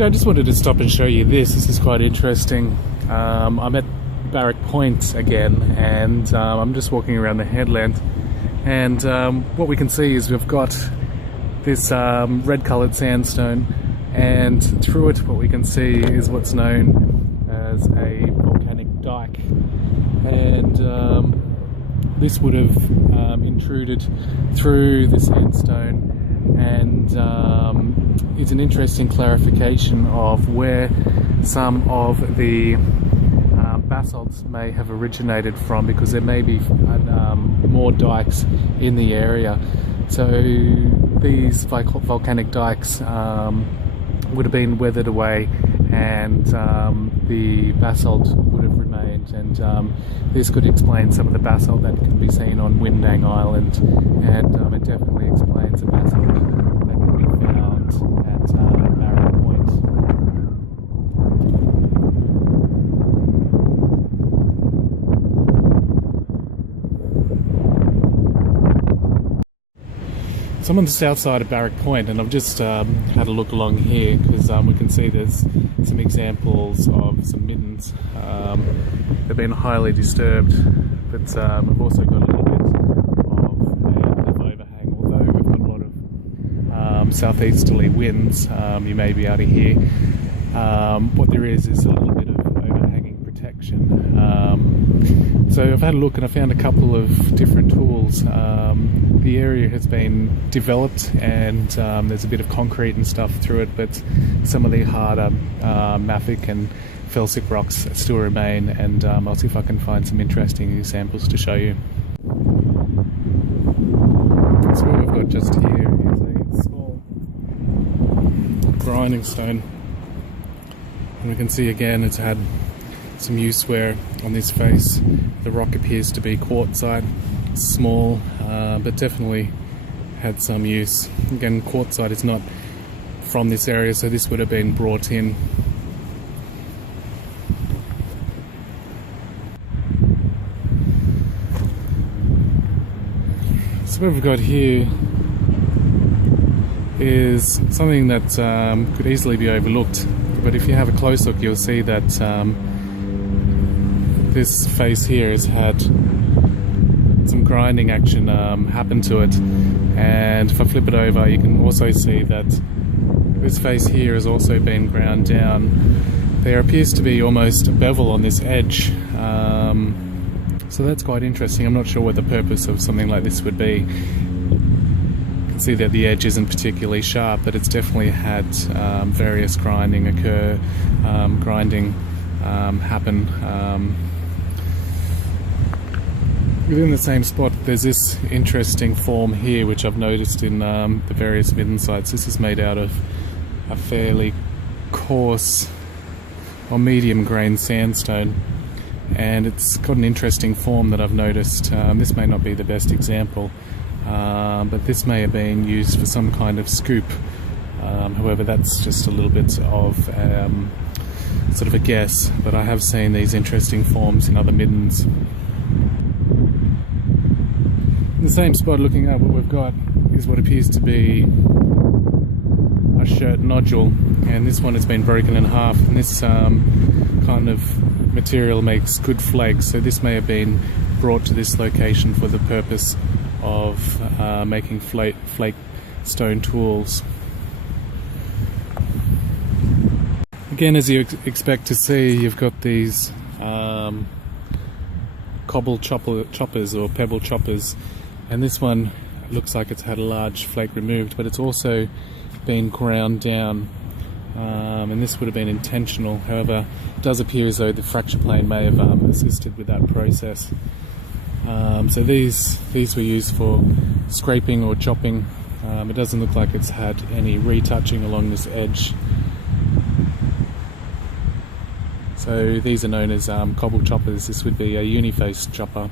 Okay, I just wanted to stop and show you this. This is quite interesting. I'm at Barrack Point again, and I'm just walking around the headland, and what we can see is we've got this red coloured sandstone, and through it what we can see is what's known as a volcanic dike, and this would have intruded through the sandstone, and it's an interesting clarification of where some of the basalts may have originated from, because there may be more dikes in the area. So these volcanic dikes would have been weathered away, and the basalt would have remained, and this could explain some of the basalt that can be seen on Windang Island, and it definitely explains the basalt that can be found at Barrack Point. So I'm on the south side of Barrack Point, and I've just had a look along here, because we can see there's some examples of some middens. They've been highly disturbed, but we've also got a little bit of overhang. Although we've got a lot of southeasterly winds, you may be able to hear. What there is a little bit of overhanging protection. So I've had a look and I found a couple of different tools. The area has been developed, and there's a bit of concrete and stuff through it, but some of the harder mafic and felsic rocks still remain, and I'll see if I can find some interesting examples to show you. So what we've got just here is a small grinding stone, and we can see again it's had some use where on this face the rock appears to be quartzite. Small, but definitely had some use. Again, quartzite is not from this area, so this would have been brought in. So what we've got here is something that could easily be overlooked, but if you have a close look you'll see that this face here has had some grinding action happen to it, and if I flip it over you can also see that this face here has also been ground down. There appears to be almost a bevel on this edge, so that's quite interesting. I'm not sure what the purpose of something like this would be. You can see that the edge isn't particularly sharp, but it's definitely had various grinding happen. Within the same spot there's this interesting form here which I've noticed in the various midden sites. This is made out of a fairly coarse or medium grain sandstone, and it's got an interesting form that I've noticed. This may not be the best example, but this may have been used for some kind of scoop. However, that's just a little bit of sort of a guess, but I have seen these interesting forms in other middens. In the same spot, looking at what we've got, is what appears to be a shirt nodule, and this one has been broken in half, and this kind of material makes good flakes, so this may have been brought to this location for the purpose of making flake stone tools. Again, as you expect to see, you've got these cobble choppers or pebble choppers, and this one looks like it's had a large flake removed, but it's also been ground down, and this would have been intentional. However, it does appear as though the fracture plane may have assisted with that process. So these were used for scraping or chopping. It doesn't look like it's had any retouching along this edge. So these are known as cobble choppers. This would be a uniface chopper.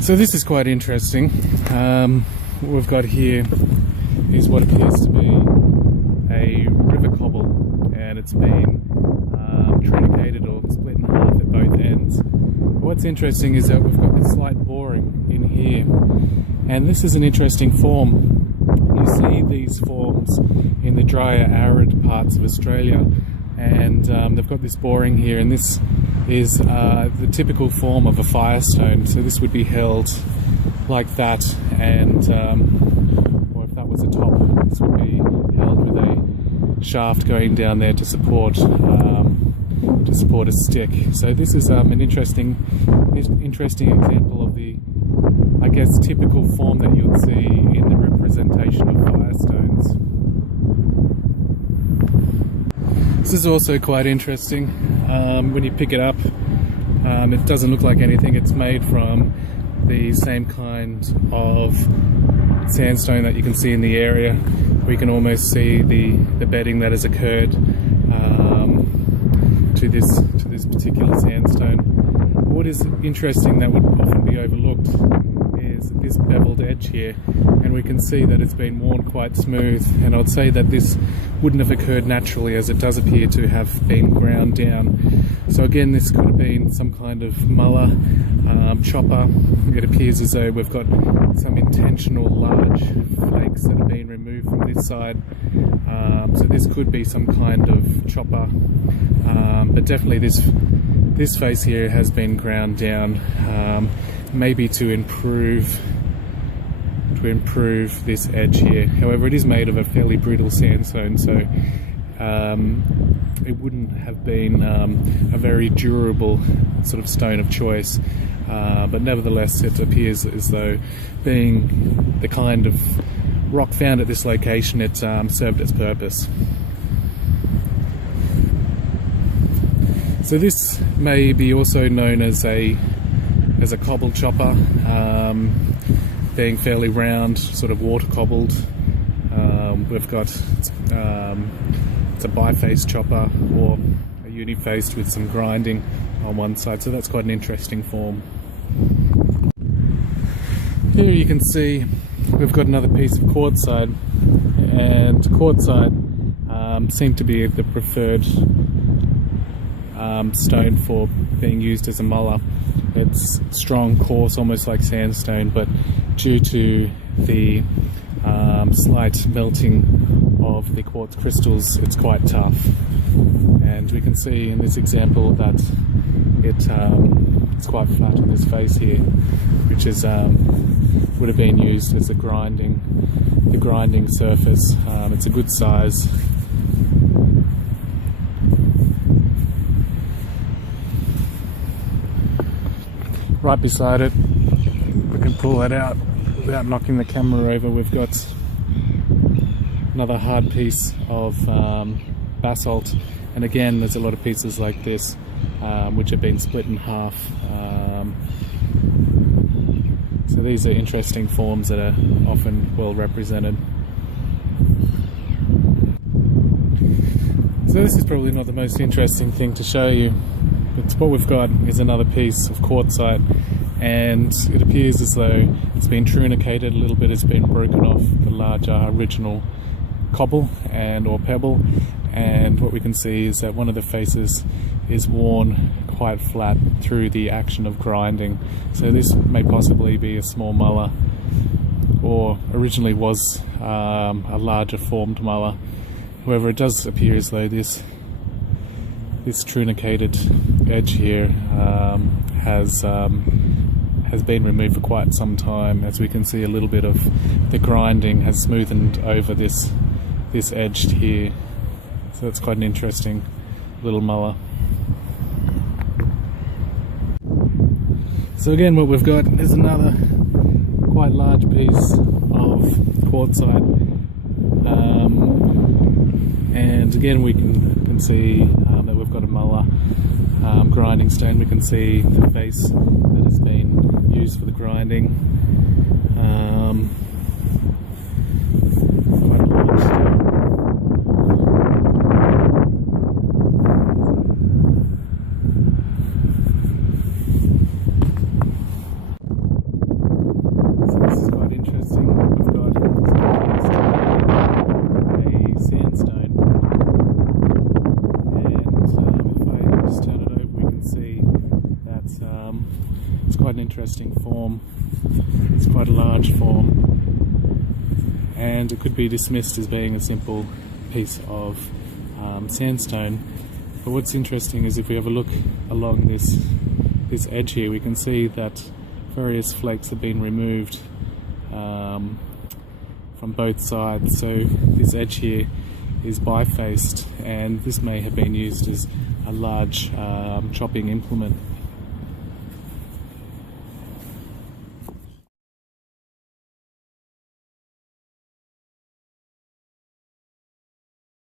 So this is quite interesting. What we've got here is what appears to be a river cobble, and it's been truncated or split in half at both ends. What's interesting is that we've got this slight boring in here, and this is an interesting form. You see these forms in the drier, arid parts of Australia, and they've got this boring here, and this is the typical form of a firestone. So this would be held like that, and or if that was a top, this would be held with a shaft going down there to support a stick. So this is an interesting example of the, I guess, typical form that you'd see in the representation of firestones. This is also quite interesting. When you pick it up, it doesn't look like anything. It's made from the same kind of sandstone that you can see in the area. We can almost see the bedding that has occurred to this particular sandstone. What is interesting that would often be overlooked is this beveled edge here, and we can see that it's been worn quite smooth, and I'd say that this wouldn't have occurred naturally, as it does appear to have been ground down. So again, this could have been some kind of muller, chopper. It appears as though we've got some intentional large flakes that have been removed from this side. So this could be some kind of chopper, but definitely this face here has been ground down, maybe to improve this edge here. However, it is made of a fairly brittle sandstone, so it wouldn't have been a very durable sort of stone of choice, but nevertheless it appears as though, being the kind of rock found at this location, it served its purpose. So this may be also known as a cobble chopper, being fairly round, sort of water cobbled. We've got it's a biface chopper, or a unifaced with some grinding on one side, so that's quite an interesting form. Here you can see we've got another piece of quartzite, and quartzite seemed to be the preferred stone for being used as a muller. It's strong, coarse, almost like sandstone, but due to the slight melting of the quartz crystals, it's quite tough. And we can see in this example that it's quite flat on this face here, which is would have been used as the grinding surface. It's a good size. Right beside it, we can pull that out without knocking the camera over. We've got another hard piece of basalt, and again there's a lot of pieces like this which have been split in half. So these are interesting forms that are often well represented. So this is probably not the most interesting thing to show you. But what we've got is another piece of quartzite, and it appears as though it's been trunicated a little bit. It's been broken off the larger original cobble or pebble, and what we can see is that one of the faces is worn quite flat through the action of grinding. So this may possibly be a small muller, or originally was a larger formed muller. However, it does appear as though this trunicated edge here has been removed for quite some time. As we can see, a little bit of the grinding has smoothened over this edge here. So that's quite an interesting little muller. So again, what we've got is another quite large piece of quartzite, and again we can see that we've got a muller grinding stone. We can see the face that has been used for the grinding. Quite a large stone. So this is quite interesting. We've got a sandstone, and if I just turn it over, we can see that it's quite an interesting form. It's quite a large form, and it could be dismissed as being a simple piece of sandstone. But what's interesting is if we have a look along this edge here, we can see that various flakes have been removed from both sides. So this edge here is bifaced, and this may have been used as a large chopping implement.